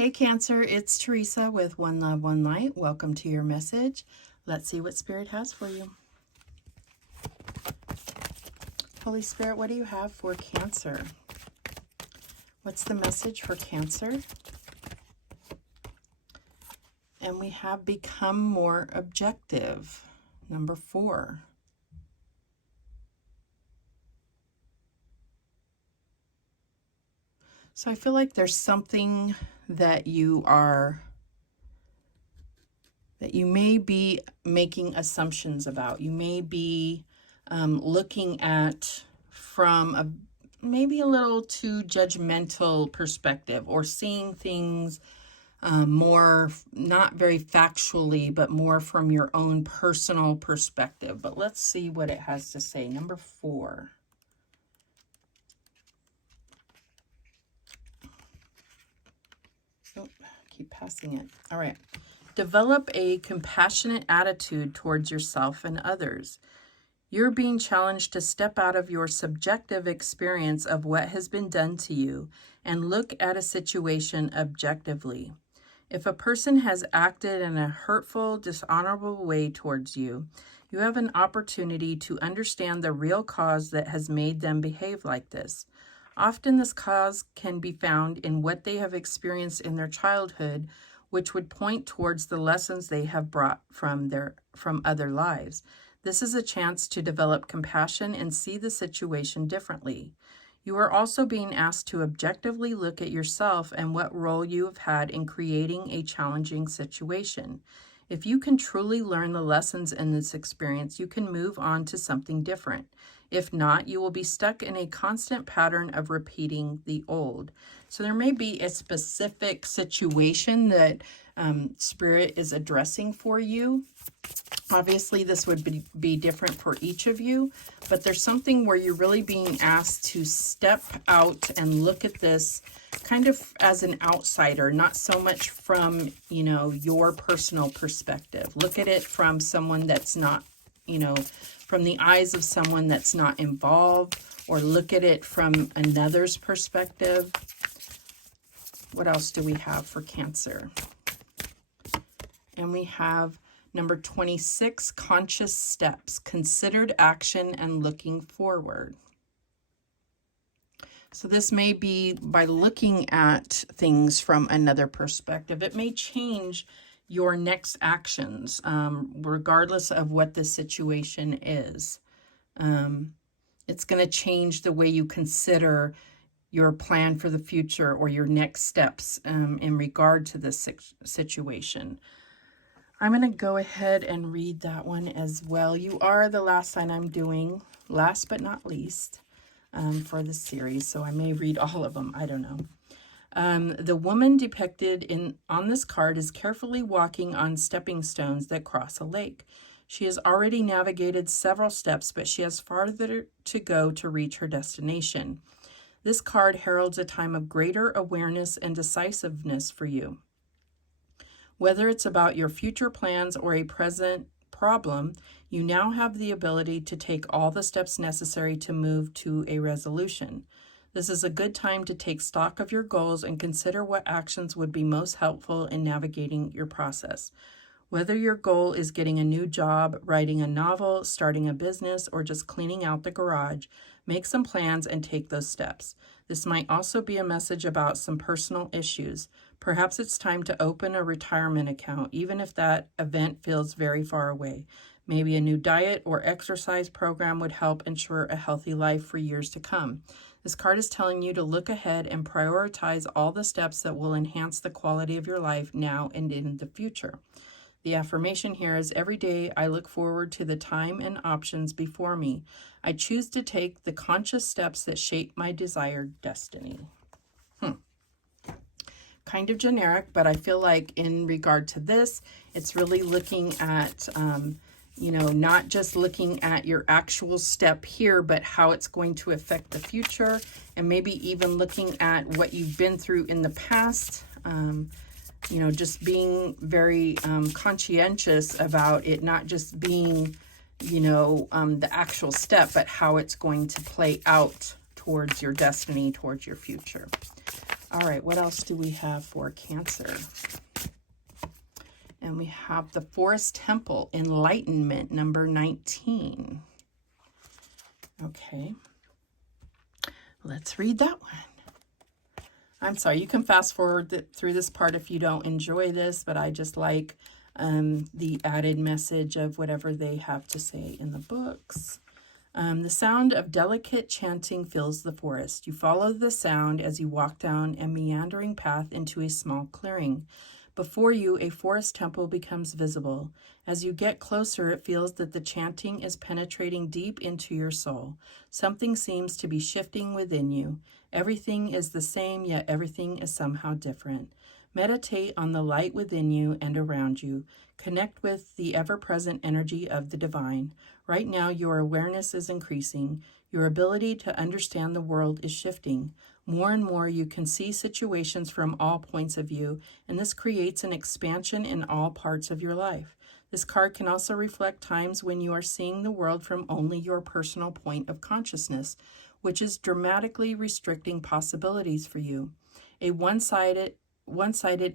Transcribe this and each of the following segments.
Hey Cancer, it's Teresa with One Love, One Light. Welcome to your message. Let's see what Spirit has for you. Holy Spirit, what do you have for Cancer? What's the message for Cancer? And we have become more objective. Number 4. So I feel like there's something that you may be making assumptions about. You may be looking at from maybe a little too judgmental perspective, or seeing things more, not very factually, but more from your own personal perspective. But let's see what it has to say. Number 4. Oh, keep passing it. All right. Develop a compassionate attitude towards yourself and others. You're being challenged to step out of your subjective experience of what has been done to you and look at a situation objectively. If a person has acted in a hurtful, dishonorable way towards you, you have an opportunity to understand the real cause that has made them behave like this. Often this cause can be found in what they have experienced in their childhood, which would point towards the lessons they have brought from other lives. This is a chance to develop compassion and see the situation differently. You are also being asked to objectively look at yourself and what role you have had in creating a challenging situation. If you can truly learn the lessons in this experience, you can move on to something different. If not, you will be stuck in a constant pattern of repeating the old. So there may be a specific situation that Spirit is addressing for you. Obviously, this would be different for each of you, but there's something where you're really being asked to step out and look at this kind of as an outsider, not so much from, your personal perspective. Look at it from someone that's not, from the eyes of someone that's not involved, or look at it from another's perspective. What else do we have for Cancer? And we have number 26, conscious steps, considered action and looking forward. So this may be by looking at things from another perspective. It may change your next actions, regardless of what the situation is. It's going to change the way you consider your plan for the future or your next steps in regard to this situation. I'm going to go ahead and read that one as well. You are the last sign I'm doing, last but not least, for the series. So I may read all of them. I don't know. The woman depicted on this card is carefully walking on stepping stones that cross a lake. She has already navigated several steps, but she has farther to go to reach her destination. This card heralds a time of greater awareness and decisiveness for you. Whether it's about your future plans or a present problem, you now have the ability to take all the steps necessary to move to a resolution. This is a good time to take stock of your goals and consider what actions would be most helpful in navigating your process. Whether your goal is getting a new job, writing a novel, starting a business, or just cleaning out the garage, make some plans and take those steps. This might also be a message about some personal issues. Perhaps it's time to open a retirement account, even if that event feels very far away. Maybe a new diet or exercise program would help ensure a healthy life for years to come. This card is telling you to look ahead and prioritize all the steps that will enhance the quality of your life now and in the future. The affirmation here is, every day I look forward to the time and options before me. I choose to take the conscious steps that shape my desired destiny. Kind of generic, but I feel like in regard to this, it's really looking at, not just looking at your actual step here, but how it's going to affect the future, and maybe even looking at what you've been through in the past. Just being very conscientious about it, not just being, the actual step, but how it's going to play out towards your destiny, towards your future. All right, what else do we have for Cancer? And we have the Forest Temple, Enlightenment, number 19. Okay, let's read that one. I'm sorry, you can fast forward through this part if you don't enjoy this, but I just like the added message of whatever they have to say in the books. The sound of delicate chanting fills the forest. You follow the sound as you walk down a meandering path into a small clearing. Before you, a forest temple becomes visible. As you get closer, it feels that the chanting is penetrating deep into your soul. Something seems to be shifting within you. Everything is the same, yet everything is somehow different. Meditate on the light within you and around you. Connect with the ever-present energy of the divine. Right now, your awareness is increasing. Your ability to understand the world is shifting. More and more, you can see situations from all points of view, and this creates an expansion in all parts of your life. This card can also reflect times when you are seeing the world from only your personal point of consciousness, which is dramatically restricting possibilities for you. A one-sided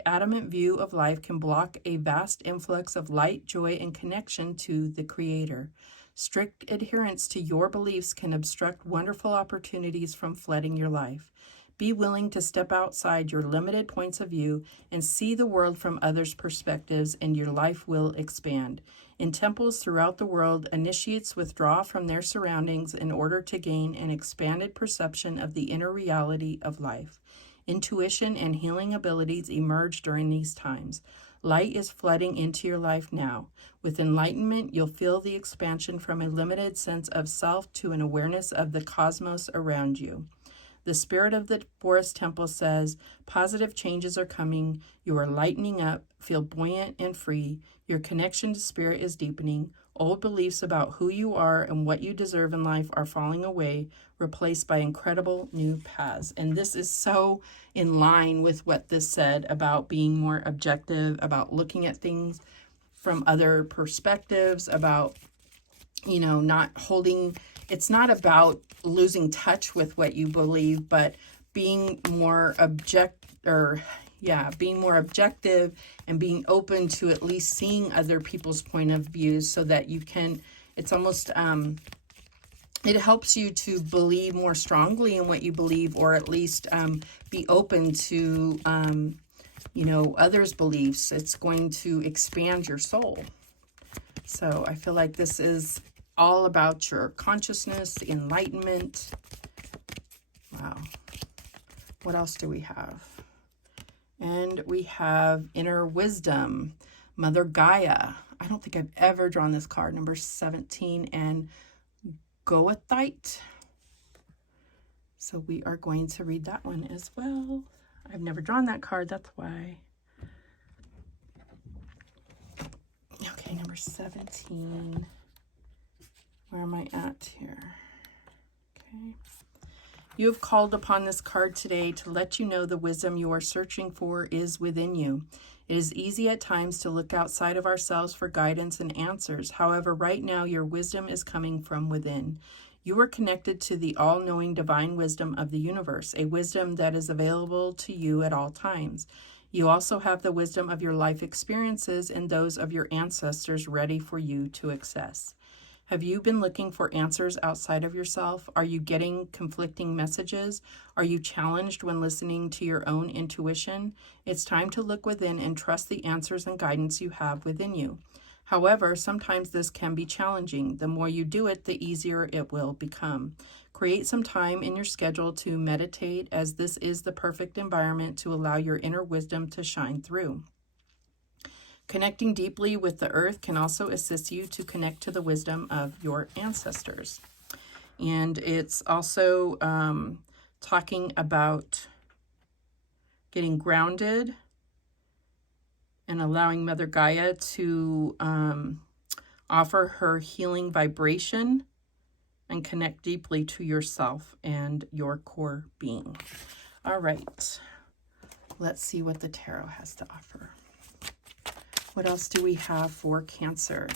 adamant view of life can block a vast influx of light, joy, and connection to the Creator. Strict adherence to your beliefs can obstruct wonderful opportunities from flooding your life. Be willing to step outside your limited points of view and see the world from others' perspectives, and your life will expand. In temples throughout the world, initiates withdraw from their surroundings in order to gain an expanded perception of the inner reality of life. Intuition and healing abilities emerge during these times. Light is flooding into your life now. With enlightenment, you'll feel the expansion from a limited sense of self to an awareness of the cosmos around you. The spirit of the Forest Temple says, positive changes are coming. You are lightening up, feel buoyant and free. Your connection to spirit is deepening. Old beliefs about who you are and what you deserve in life are falling away, replaced by incredible new paths. And this is so in line with what this said about being more objective, about looking at things from other perspectives, about, you know, not holding, it's not about losing touch with what you believe, but being more being more objective and being open to at least seeing other people's point of views, so that you can, it's almost, it helps you to believe more strongly in what you believe, or at least be open to, you know, others' beliefs. It's going to expand your soul. So I feel like this is all about your consciousness, enlightenment. Wow. What else do we have? And we have inner wisdom, Mother Gaia. I don't think I've ever drawn this card, number 17, and Goethite. So we are going to read that one as well. I've never drawn that card, that's why. Okay, number 17. Where am I at here? Okay. You have called upon this card today to let you know the wisdom you are searching for is within you. It is easy at times to look outside of ourselves for guidance and answers. However, right now your wisdom is coming from within. You are connected to the all-knowing divine wisdom of the universe, a wisdom that is available to you at all times. You also have the wisdom of your life experiences and those of your ancestors ready for you to access. Have you been looking for answers outside of yourself? Are you getting conflicting messages? Are you challenged when listening to your own intuition? It's time to look within and trust the answers and guidance you have within you. However, sometimes this can be challenging. The more you do it, the easier it will become. Create some time in your schedule to meditate, as this is the perfect environment to allow your inner wisdom to shine through. Connecting deeply with the earth can also assist you to connect to the wisdom of your ancestors. And it's also talking about getting grounded and allowing Mother Gaia to offer her healing vibration and connect deeply to yourself and your core being. All right, let's see what the tarot has to offer. What else do we have for Cancer?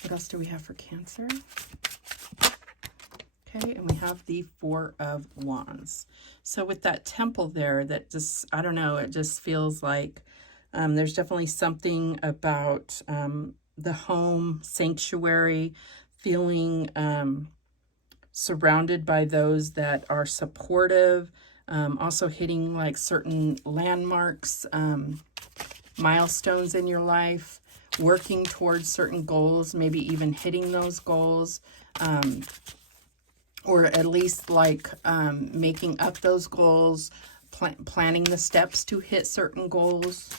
What else do we have for Cancer? Okay, and we have the Four of Wands. So with that temple there, that just, I don't know, it just feels like there's definitely something about the home sanctuary, feeling surrounded by those that are supportive, also hitting like certain landmarks, milestones in your life, working towards certain goals, maybe even hitting those goals, or at least like making up those goals, planning the steps to hit certain goals.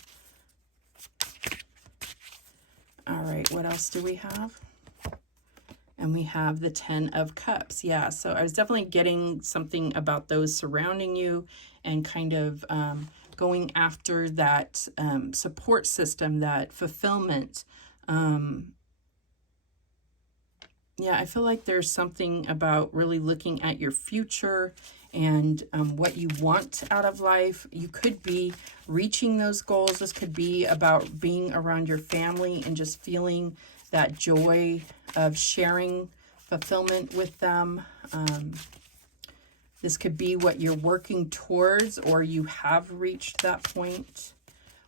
All right, what else do we have? And we have the 10 of Cups. Yeah, so I was definitely getting something about those surrounding you and kind of going after that support system, that fulfillment. Yeah, I feel like there's something about really looking at your future and what you want out of life. You could be reaching those goals. This could be about being around your family and just feeling that joy of sharing fulfillment with them. This could be what you're working towards, or you have reached that point.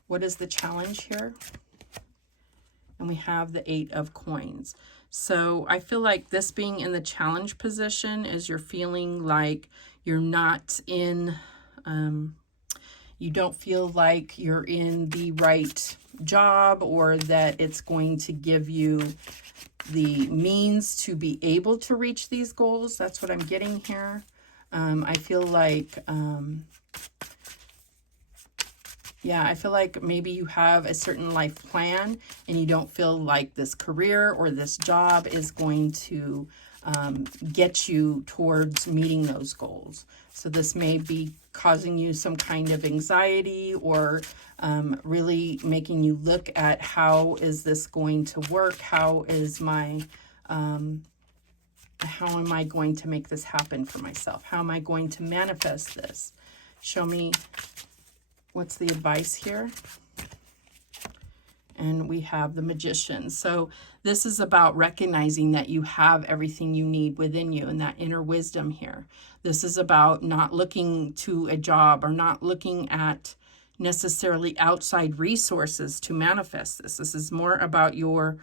What is the challenge here? And we have the 8 of Coins. So I feel like this being in the challenge position is you're feeling like you're not in, you don't feel like you're in the right job, or that it's going to give you the means to be able to reach these goals. That's what I'm getting here. I feel like, yeah, I feel like maybe you have a certain life plan and you don't feel like this career or this job is going to get you towards meeting those goals. So this may be causing you some kind of anxiety, or really making you look at how is this going to work? How is my, how am I going to make this happen for myself? How am I going to manifest this? Show me what's the advice here. And we have the Magician. So this is about recognizing that you have everything you need within you, and that inner wisdom here. This is about not looking to a job or not looking at necessarily outside resources to manifest this. This is more about your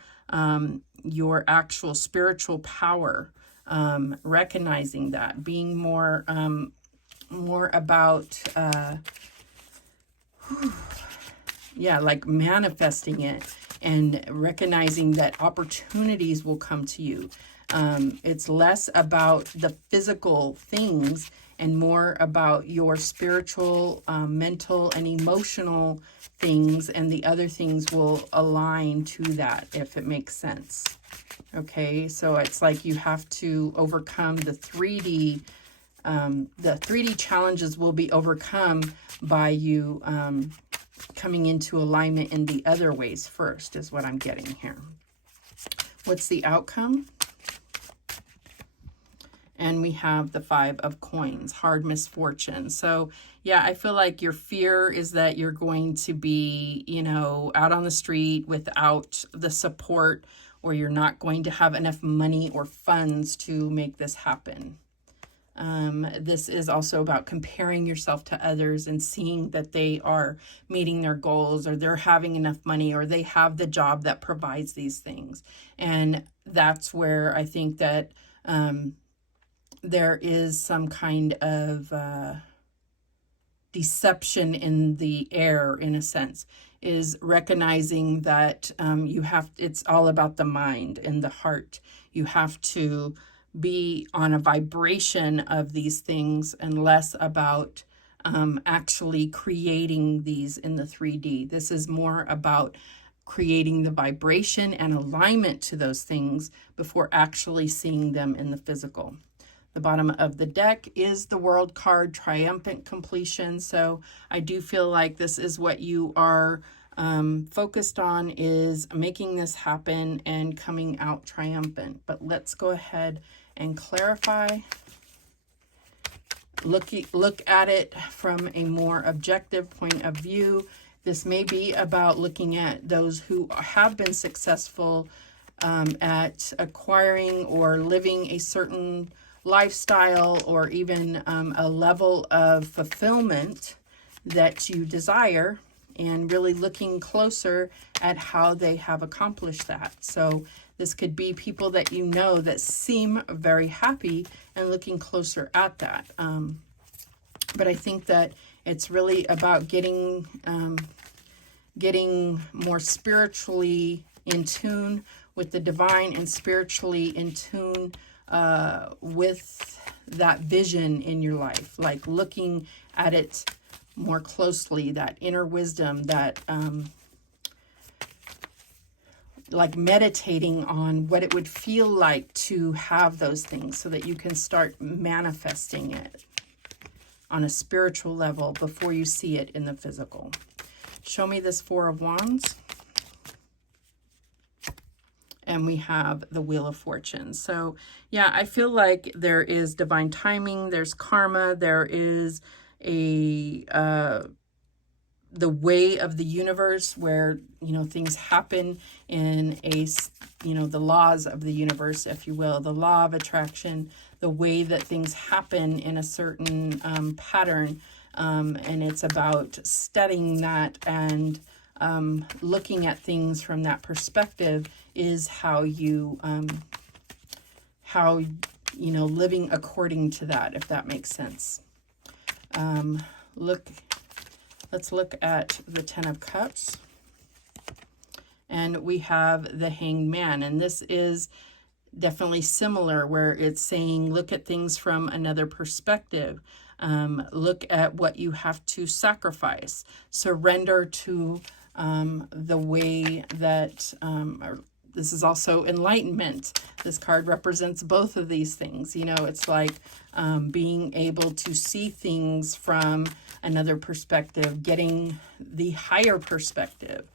actual spiritual power, recognizing that, being more about yeah, like manifesting it and recognizing that opportunities will come to you. It's less about the physical things and more about your spiritual, mental, and emotional things, and the other things will align to that, if it makes sense. Okay, so it's like you have to overcome the 3D. The 3D challenges will be overcome by you coming into alignment in the other ways first, is what I'm getting here. What's the outcome? And we have the 5 of Coins, hard misfortune. So yeah, I feel like your fear is that you're going to be, you know, out on the street without the support, or you're not going to have enough money or funds to make this happen. This is also about comparing yourself to others and seeing that they are meeting their goals, or they're having enough money, or they have the job that provides these things. And that's where I think that there is some kind of deception in the air, in a sense, is recognizing that it's all about the mind and the heart. You have to be on a vibration of these things and less about actually creating these in the 3D. This is more about creating the vibration and alignment to those things before actually seeing them in the physical. The bottom of the deck is the World card, triumphant completion. So I do feel like this is what you are focused on, is making this happen and coming out triumphant. But let's go ahead and clarify. Look at it from a more objective point of view. This may be about looking at those who have been successful at acquiring or living a certain lifestyle or even a level of fulfillment that you desire, and really looking closer at how they have accomplished that. So this could be people that you know that seem very happy, and looking closer at that. But I think that it's really about getting more spiritually in tune with the divine, and spiritually in tune with that vision in your life, like looking at it more closely, that inner wisdom, that like meditating on what it would feel like to have those things, so that you can start manifesting it on a spiritual level before you see it in the physical. Show me this Four of Wands. And we have the Wheel of Fortune. So yeah, I feel like there is divine timing, there's karma, there is a the way of the universe, where, you know, things happen in a, you know, the laws of the universe, if you will, the law of attraction, the way that things happen in a certain pattern. And it's about studying that and looking at things from that perspective is how you, living according to that, if that makes sense. Let's look at the Ten of Cups. And we have the Hanged Man. And this is definitely similar, where it's saying, look at things from another perspective. Look at what you have to sacrifice. Surrender to the way that, this is also Enlightenment. This card represents both of these things. You know, it's like being able to see things from another perspective, getting the higher perspective,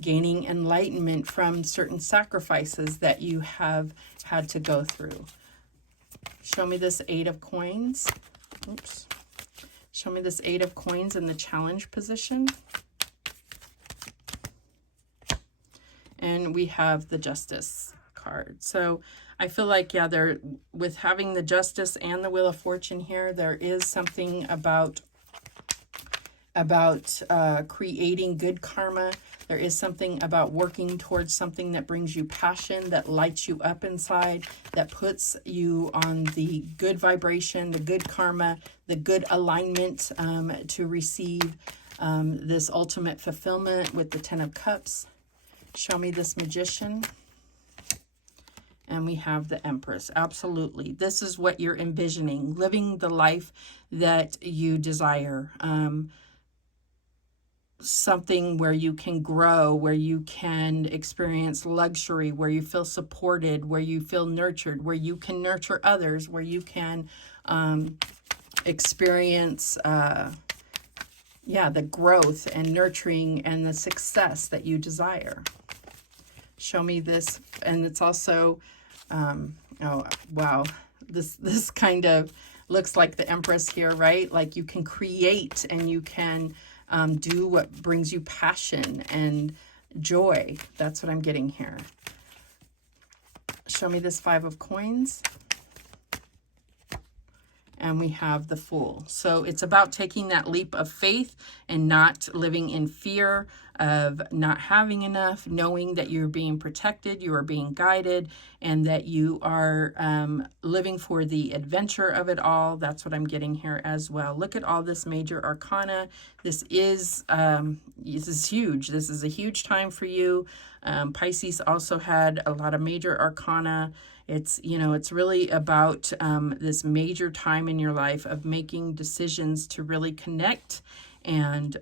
gaining enlightenment from certain sacrifices that you have had to go through. Show me this Eight of Coins. Oops. Show me this Eight of Coins in the challenge position. And we have the Justice card. So I feel like, yeah, there, with having the Justice and the Wheel of Fortune here, there is something about creating good karma. There is something about working towards something that brings you passion, that lights you up inside, that puts you on the good vibration, the good karma, the good alignment to receive this ultimate fulfillment with the Ten of Cups. Show me this Magician. And we have the Empress. Absolutely. This is what you're envisioning, living the life that you desire. Something where you can grow, where you can experience luxury, where you feel supported, where you feel nurtured, where you can nurture others, where you can experience the growth and nurturing and the success that you desire. Show me this. And it's also oh wow, this kind of looks like the Empress here, right? Like you can create and you can do what brings you passion and joy. That's what I'm getting here. Show me this Five of Coins. And we have the Fool. So it's about taking that leap of faith and not living in fear of not having enough, knowing that you're being protected, you are being guided, and that you are living for the adventure of it all. That's what I'm getting here as well. Look at all this major arcana. This is huge. This is a huge time for you. Pisces also had a lot of major arcana. It's, you know, it's really about this major time in your life of making decisions to really connect and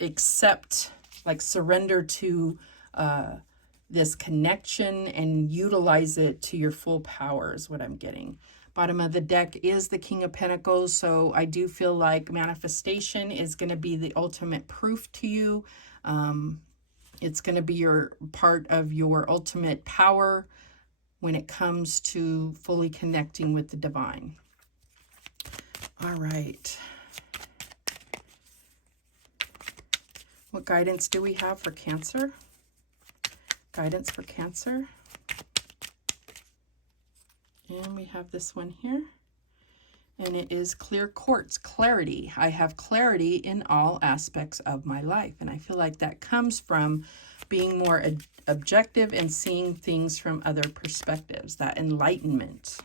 accept, like surrender to this connection and utilize it to your full power is what I'm getting. Bottom of the deck is the King of Pentacles. So I do feel like manifestation is going to be the ultimate proof to you. It's going to be your part of your ultimate power when it comes to fully connecting with the divine. All right. What guidance do we have for Cancer? Guidance for Cancer. And we have this one here. And it is clear quartz, clarity. I have clarity in all aspects of my life. And I feel like that comes from being more objective and seeing things from other perspectives, that enlightenment.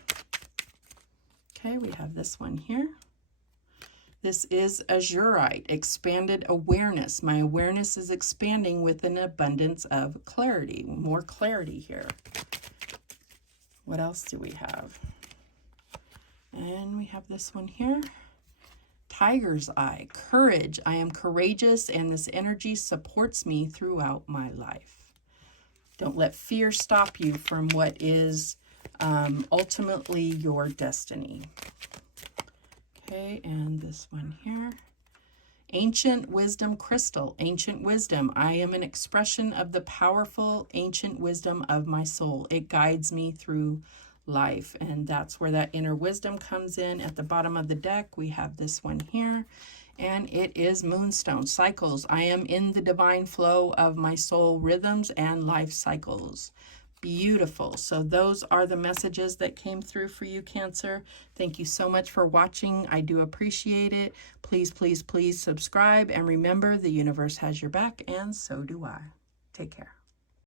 Okay, we have this one here. This is azurite, expanded awareness. My awareness is expanding with an abundance of clarity, more clarity here. What else do we have? And we have this one here. Tiger's eye, courage. I am courageous and this energy supports me throughout my life. Don't let fear stop you from what is ultimately your destiny. Okay, and this one here. Ancient wisdom crystal, ancient wisdom. I am an expression of the powerful ancient wisdom of my soul. It guides me through life, and that's where that inner wisdom comes in. At the bottom of the deck, we have this one here, and it is moonstone cycles. I am in the divine flow of my soul rhythms and life cycles. Beautiful. So those are the messages that came through for you, Cancer. Thank you so much for watching. I do appreciate it. Please, please, please subscribe, and remember, the universe has your back, and so do I. Take care.